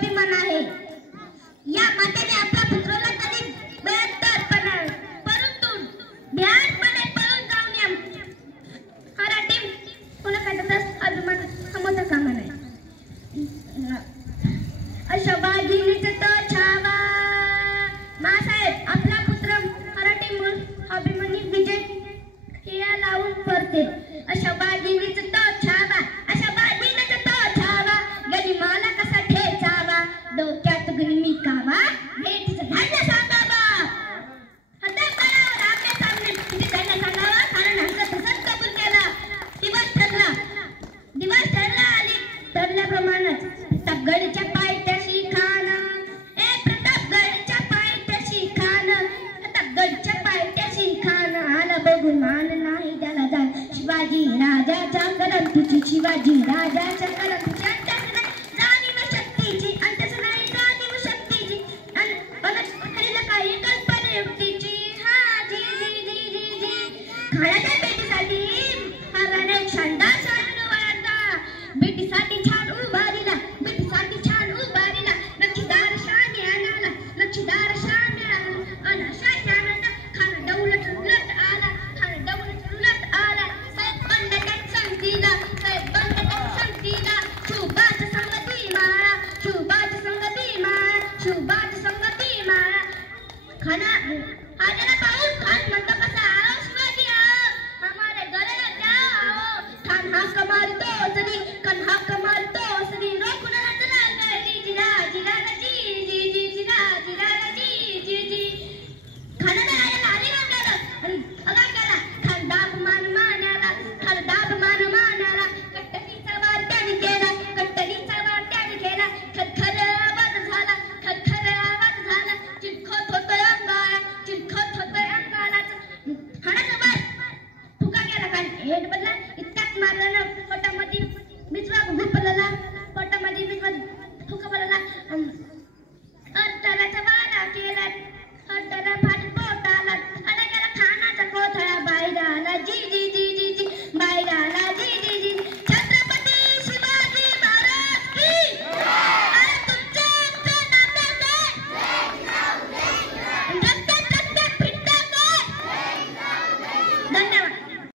अभिमान आहे. या मातेने आपल्या पुत्राला कधी बेदर परंतु बिहारपणे पळून जाऊन या मराठी कोणाकडे अभिमान समोर कामा नाही. अशा बाजीनीच तो छावा मासाहेब आपला पुत्र मराठी अभिमानी विजय किया लावून पडते. अशा बाजीनीच तो छावा अशा बाजीनीच तो छावा गली माला कसा ठेचावा डोक्यात गुलमी कावा भेटीचं धान्य सांगावा. हद्दा बळावर आपल्या सामने किती धान्य सांगावा कारण हंस तसंच कबूल केला. दिवस ठरला आणि ठरल्याप्रमाणेच तगडीच्या